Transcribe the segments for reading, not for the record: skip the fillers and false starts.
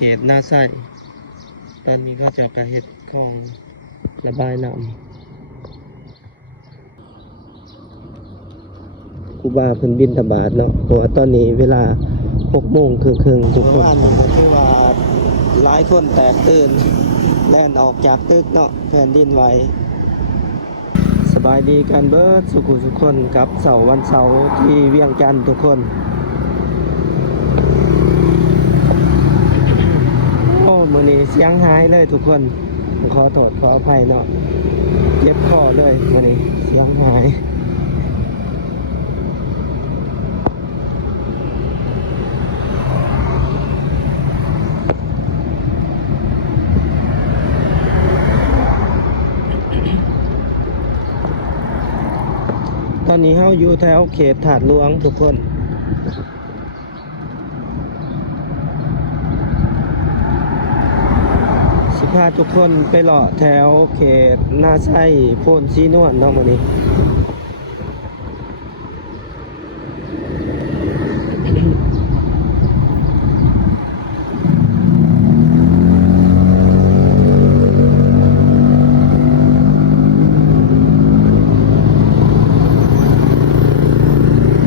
ขตนาไส้ตอนนี้เขาจะกระเฮ็ดคลองระบายน้ำกูบาเพิ่นบินทบาทเนาะเพราะว่าตอนนี้เวลา6 โมงครึ่งทุกคนก็คือว่าหลายคนแตกตื่นแล่นออกจากตึกเนาะแผ่นดินไหวสบายดีกันเบิดสุขุทุกคนกับวันเสาร์ที่เวียงจันทน์ทุกคนโอ้มื้อนี้เสียงหายเลยทุกคนขอโทษขออภัยเนาะเจ็บคอเลยมื้อนี้เสียงหายตอนนี้เฮาอยู่แถวเขตถาดหลวงทุกคนสิพาทุกคนไปเลาะแถวเขตนาไส้โพนสีนวลเนาะมื้อนี้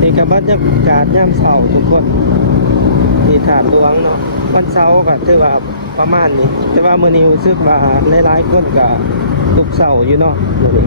นี่ก็บรรยากาศยามเช้าทุกคนที่ถาดหลวงเนาะวันเสาร์ก็ถือว่าประมาณนี้แต่ว่ามื้อนี้รู้สึกว่าหลายๆคนก็ทุกเช้าอยู่เนาะมื้อนี้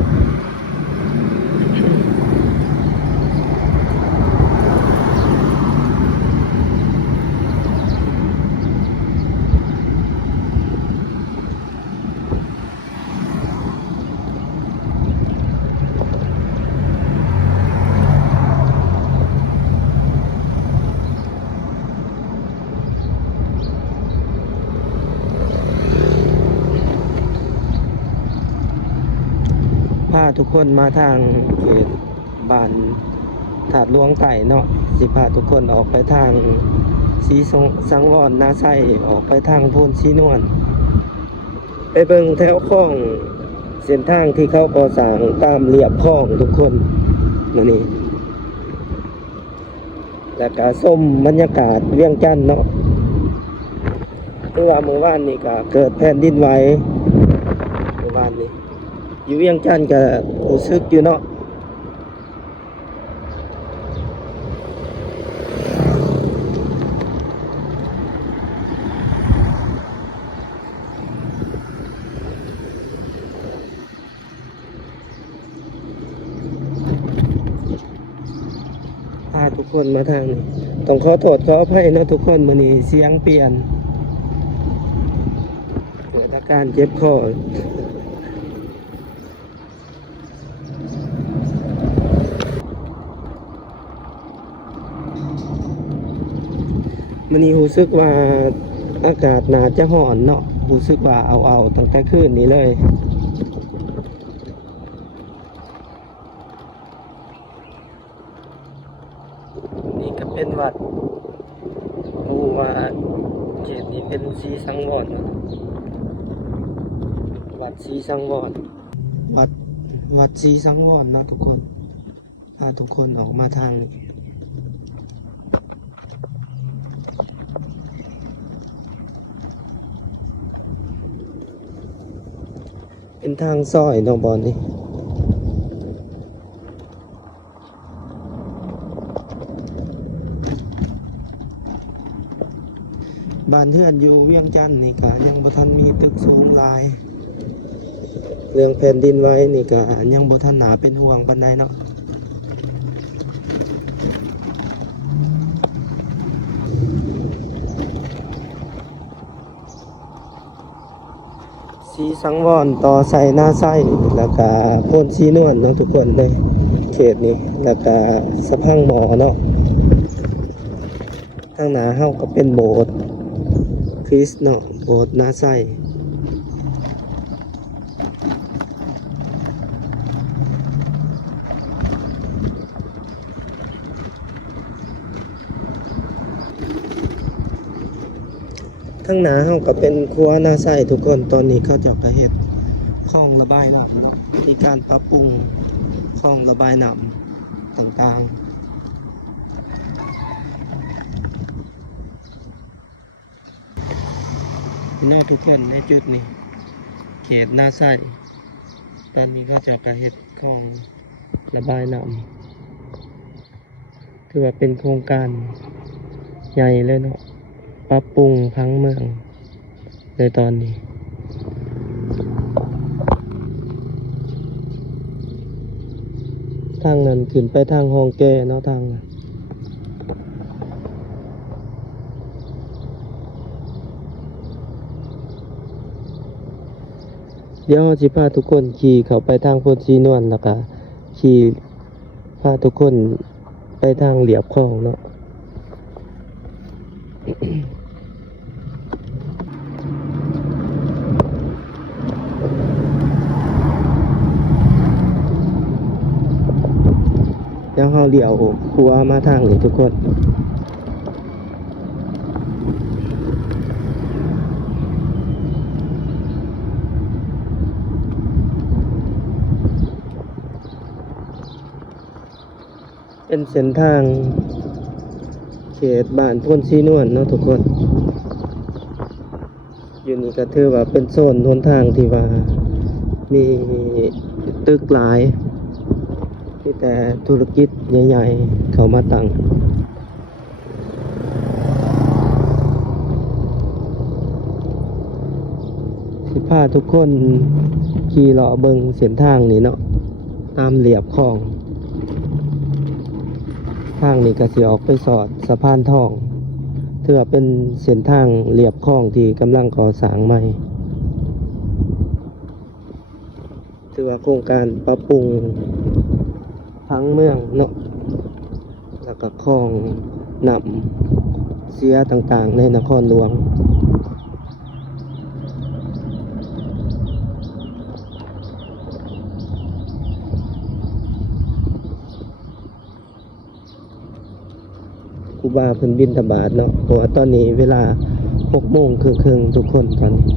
พาทุกคนมาทางเขตบ้านถาดหลวงไต่เนาะสิพาทุกคนออกไปทางสีสังวรนาไส้ออกไปทางโพนสีนวลไปเบิ่งแถวคลองเส้นทางที่เขาก่อสร้างตามเรียบคลองทุกคนมื้อนี้แล้วก็ส้มบรรยากาศเวียงจันทน์เนาะคือว่าเมื่อวานนี้ก็เกิดแผ่นดินไหวเมื่อวานนี้อยู่เวียงจันทน์ก็รู้สึกอยู่เนาะพาทุกคนมาทางนี้ต้องขอโทษขออภัยเนาะทุกคนมื้อนี้เสียงเปลี่ยนเกิดอาการเจ็บคอมื้อนี้รู้สึกว่าอากาศน่าจะร้อนเนาะรู้สึกว่าเอาตั้งแต่คืนนี้เลยนี่ก็เป็นวัดรู้ว่าเขตนี้เป็นสีสังวรเนาะวัดสีสังวรวัดสีสังวรเนาะทุกคนพาทุกคนออกมาทางนี้เป็นทางซอยเนาะบอลนี่บ้านเทือนอยู่เวียงจันทน์นี่ก็ยังบ่ทันมีตึกสูงหลายเรื่องแผ่นดินไหวนี่ก็ยังบ่ทันหนาเป็นห่วงปานใดเนาะสีสังวรต่อใส่หน้าไส้แล้วก็โพนสีนวลเนาะทุกคนเลยเขตนี้แล้วก็สะพังหมอเนาะทางหน้าเฮาก็เป็นโบสถ์คริสต์เนาะโบสถ์หน้าไส้ทางหน้าเฮาก็เป็นครัวหน้าไส้ทุกคนตอนนี้เขาเจ้าก็เฮ็ดคลองระบายน้ำเนาะมีการปรับปรุงคลองระบายน้ำต่างๆ ท พี่น้องทุกคนในจุดนี้เขตนาไส้ตอนนี้ก็จะกระเฮ็ดคลองระบายน้ำถือว่าเป็นโครงการใหญ่เลยเนาะปรับปรุงพังเมืองในตอนนี้ทางนั้นขึ้นไปทางฮองแก่เนาะทางนั้นเดี๋ยวสิพาทุกคนขี่เข้าไปทางโพนสีนวลแล้วก็ขี่พาทุกคนไปทางเหลียบคลองเนาะ แล้วเขาเลี้ยวขัวมาทางนี้ทุกคน เป็นเส้นทางเขตบ้านพ้นสีนวลเนาะทุกคน อยู่นี่ก็ถือว่าเป็นโซนหนทางที่ว่ามีตึกหลายมีแต่ธุรกิจใหญ่ๆเข้ามาตั้งสิพาทุกคนขี่เลาะเบิงเส้นทางนี้เนาะตามเหลียบคลอง ทางนี้ก็สิออกไปสอดสะพานทองเพื่อเป็นเส้นทางเหลียบคลองที่กำลังก่อสร้างใหม่ถือว่าโครงการปรับปรุงพังเมืองเนาะแล้วก็คลองนำเสียต่างๆในนครหลวงครูบาเพิ่นบิณฑบาตเนาะเพราะว่าตอนนี้เวลา6 โมงครึ่งๆทุกคนตอนนี้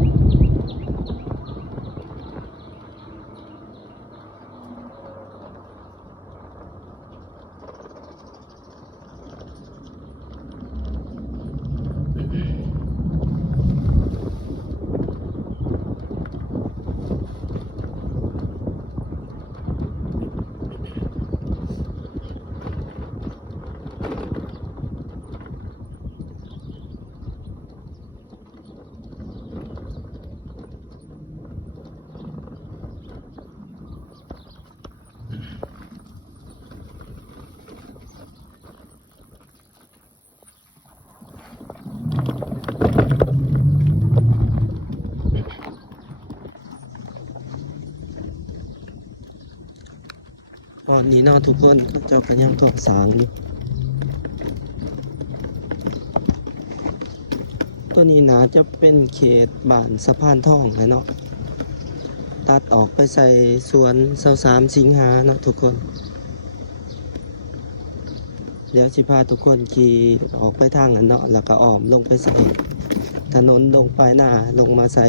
ตอนนี้เนาะทุกคนเขาเจ้าก็ยังก่อสร้างอยู่ตัวนี้น่าจะเป็นเขตบ้านสะพานทองนะเนาะตัดออกไปใส่สวน23 สิงหาเนาะทุกคน เดี๋ยวสิพาทุกคนขี่ออกไปทางนั้นเนาะแล้วก็อ้อมลงไปใส่ถนนลงปลายหน้าลงมาใส่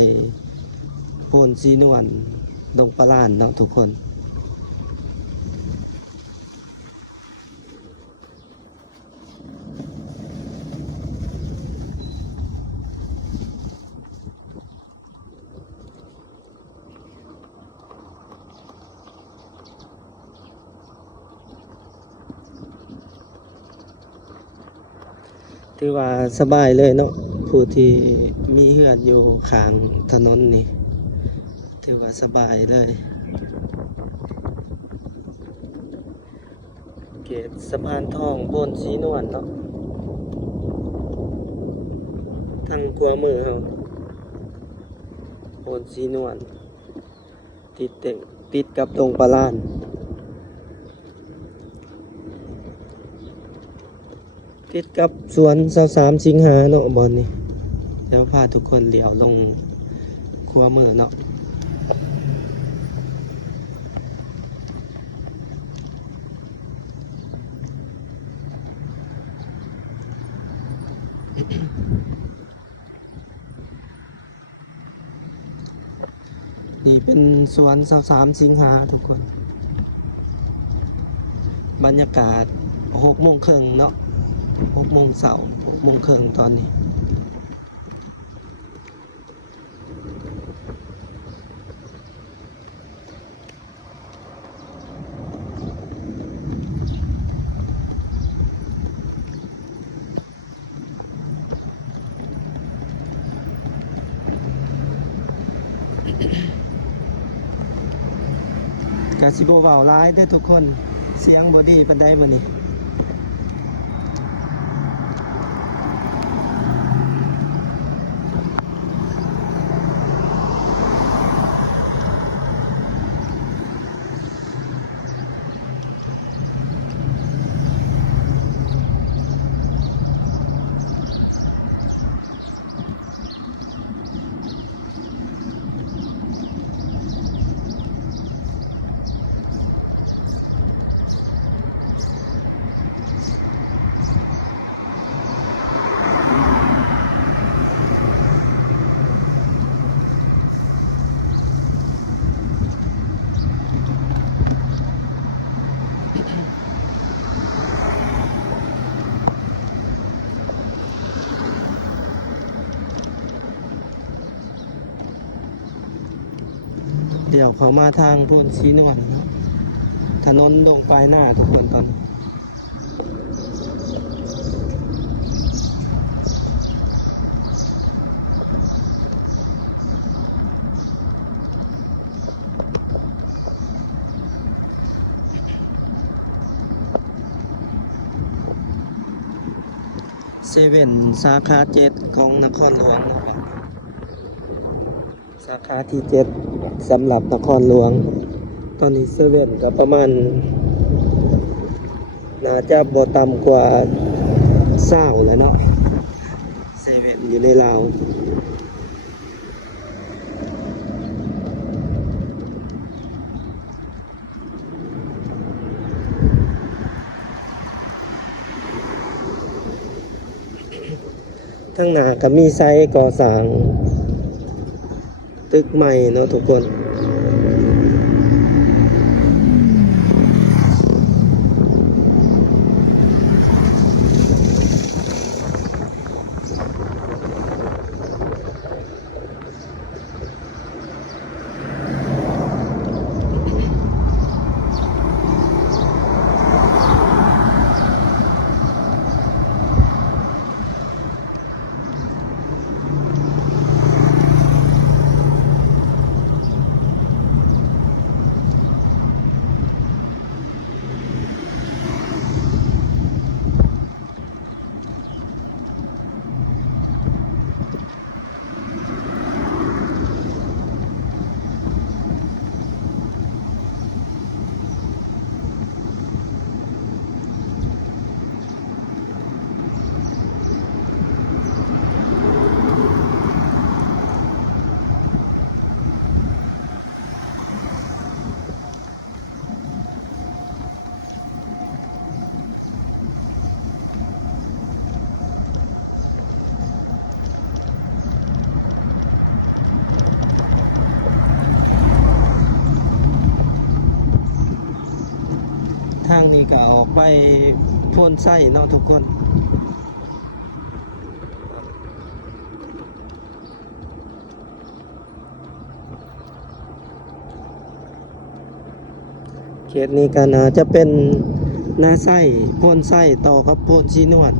โพนสีนวลลงปลาล้านเนาะทุกคนถือว่าสบายเลยเนาะผู้ที่มีเฮือนอยู่ข้างถนนนี่ถือว่าสบายเลยเขตสะพานทองโพนสีนวลเนาะทางขวามือเขาโพนสีนวลติดกับดงปลาล้านติดกับสวน23 สิงหาเนาะบอนนี่แล้วพาทุกคนเลี้ยวลงครัวมือเนาะนี่เป็นสวน23 สิงหาทุกคนบรรยากาศ6 โมงครึ่งเนาะ6 โมงเช้า6 โมงครึ่งตอนนี้ กาสิบเว้าร้ายได้อทุกคนเสียงบอดี้ปันไดบ่นี่เดี๋ยวเขามาทางพูนสีนวลเนาะถนนดงปลายหน้าทุกคนตอนเซเว่นสาขา7ของนครหลวงนะครับสาขาที่7สำหรับนครหลวงตอนนี้เซเว่นก็ประมาณน่าจะบ่ต่ำกว่า20แล้วเนาะเซเว่นอยู่ในลาวทั้งหน้าก็มีไซต์ก่อสร้างตึกใหม่เนาะทุกคนทางนี้ก็ออกไปโพนไส้เนาะทุกคนเขตนี้ก็น่าจะเป็นนาไส้โพนไส้ต่อกับโพนชีนวล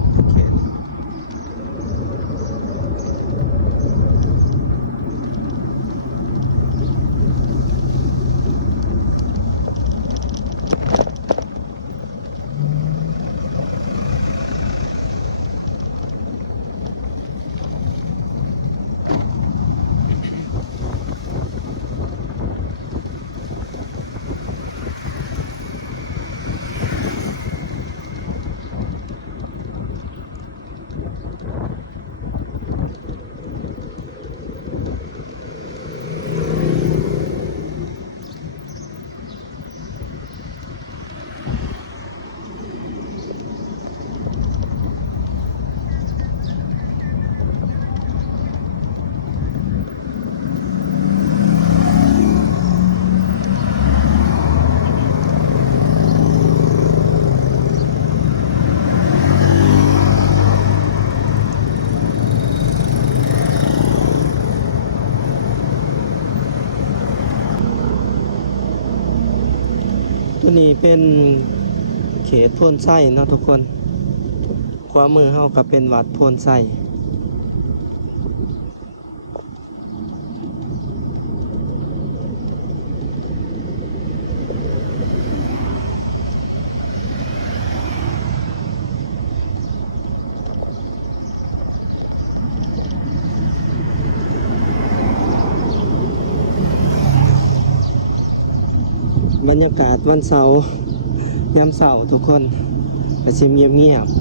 ตัวนี้เป็นเขตโพนไส้เนาะทุกคนขวามือเฮาก็เป็นวัดโพนไส้ บรรยากาศวันเสาร์ยามเสาร์ทุกคนกระชิมเงียบๆ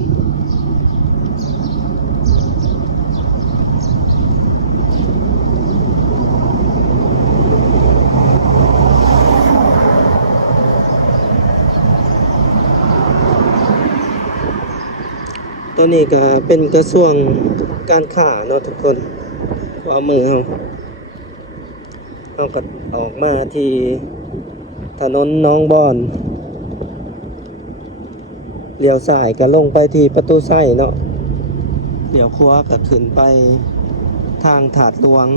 ตัวนี้ก็เป็นกระทรวงการค้าเนาะทุกคนขวามือเราก็ออกมาที่ถนนหนองบอนเลี้ยวซ้ายก็ลงไปที่ประตูไส้เนาะเลี้ยวขวาก็ขึ้นไปทางถาดหลวง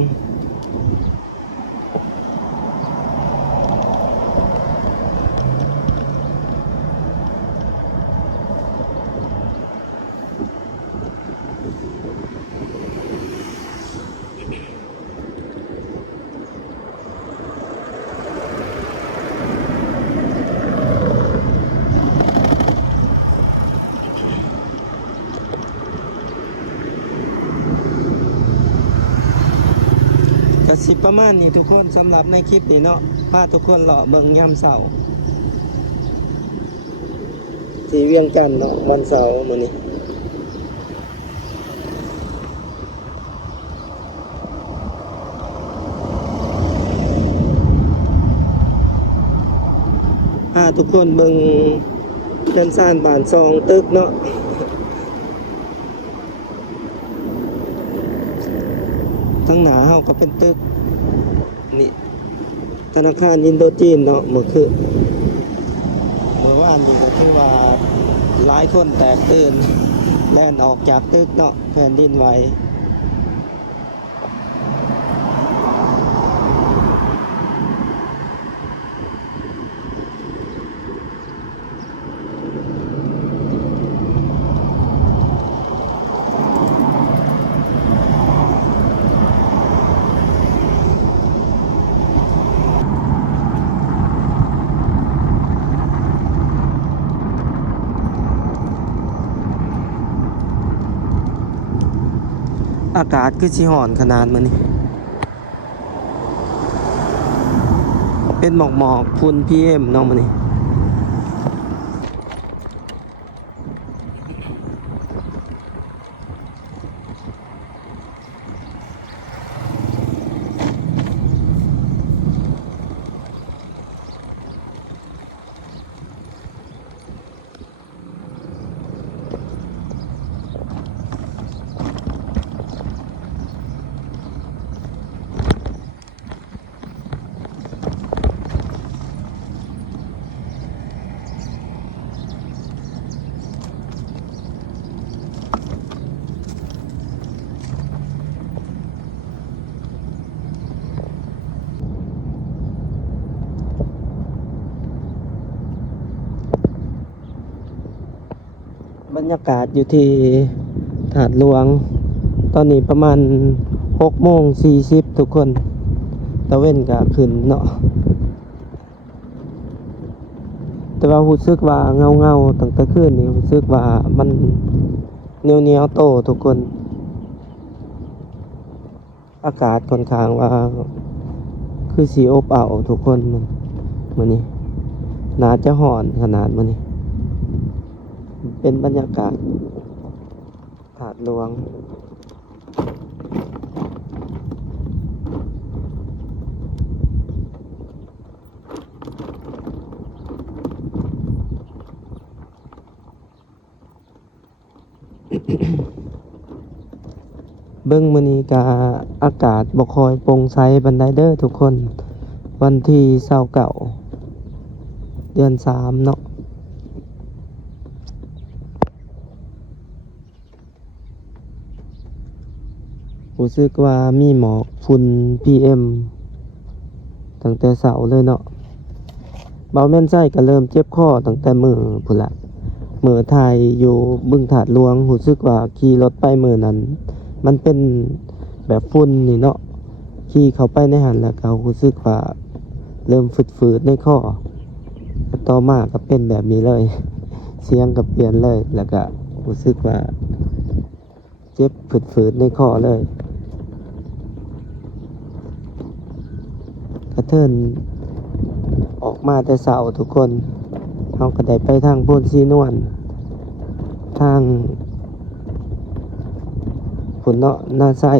ก็สิประมาณนี้ทุกคนสำหรับในคลิปนี้เนาะพาทุกคนเลาะเบิ่งยามเสาร์ที่เวียงจันทน์เนาะวันเสาร์มื้อนี้พาทุกคนเบิ่งเดินซ่านบ้านซองตึกเนาะทั้งหน้าเฮาก็เป็นตึกนี่ธนาคารอินโดจีนเนาะเมื่อวานนี้ก็ถือว่าหลายคนแตกตื่นแล่นออกจากตึกเนาะแผ่นดินไหวอากาศคือสิร้อนขนาดมื้อนี้เป็นหมอกฝุ่น PM เนาะมื้อนี้บรรยากาศอยู่ที่ถาดหลวงตอนนี้ประมาณ6:40ทุกคนตะเว้นก็ขึ้นเนาะแต่ว่ารู้สึกว่าเงาตั้งแต่คืนนี้รู้สึกว่ามันเหนียวๆโตทุกคนอากาศค่อนข้างว่าคือสิอบอ้าวทุกคนมื้อนี้น่าจะร้อนขนาดมื้อนี้เป็นบรรยากาศถาดหลวง เบิ่งมื้อนี้ก็อากาศบ่ค่อยโปร่งใสปานใดเด้อทุกคนวันที่29เดือน3เนาะรู้สึกว่ามีหมอกฝุ่น PM ตั้งแต่เช้าเลยเนาะเบาแม่นไส้ก็เริ่มเจ็บคอตั้งแต่มื้อพุ่นละมื้อถ่ายอยู่บึงถาดหลวงรู้สึกว่าขี่รถไปมื้อนั้นมันเป็นแบบฝุ่นนี่เนาะขี่เข้าไปในหันแล้วก็รู้สึกว่าเริ่มฝืดๆในคอต่อมาก็เป็นแบบนี้เลยเสียงก็เปลี่ยนเลยแล้วก็รู้สึกว่าเจ็บฝืดๆในคอเลยกระเทินออก มาแต่เช้าทุกคนเฮาก็ได้ไปทางโพนสีนวลทางพุ่นเนาะหน้าไส้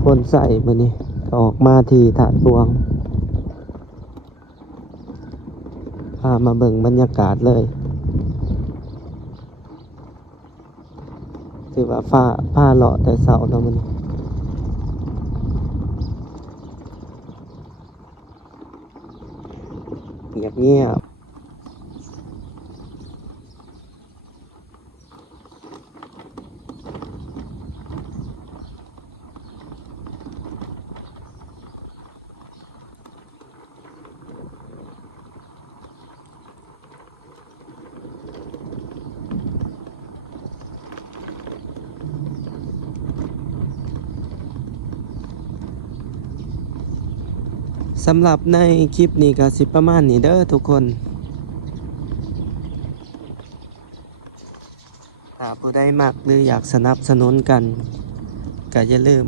โพนไส้มื้อนี้ก็ออกมาที่ถาดหลวงพามาเบิ่งบรรยากาศเลยถือว่าผ้าเลาะแต่เช้าเนาะมื้อนี้เงียบสำหรับในคลิปนี้ก็สิประมาณนี้เด้อทุกคนถ้าผู้ใดมักหรืออยากสนับสนุนกันก็อย่าลืม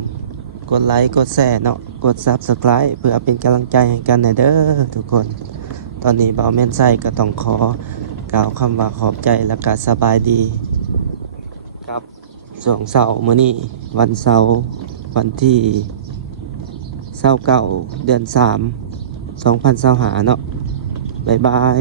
กดไลค์กดแชร์เนาะกด Subscribe เพื่อเป็นกำลังใจให้กันหน่อยเด้อทุกคนตอนนี้บ่าวแม่นไส้ก็ต้องขอกล่าวคำว่าขอบใจและก็สบายดีครับช่วงเสาร์มื้อนี้วันเสาร์วันที่29 เดือน 3 2025เนาะบ๊ายบาย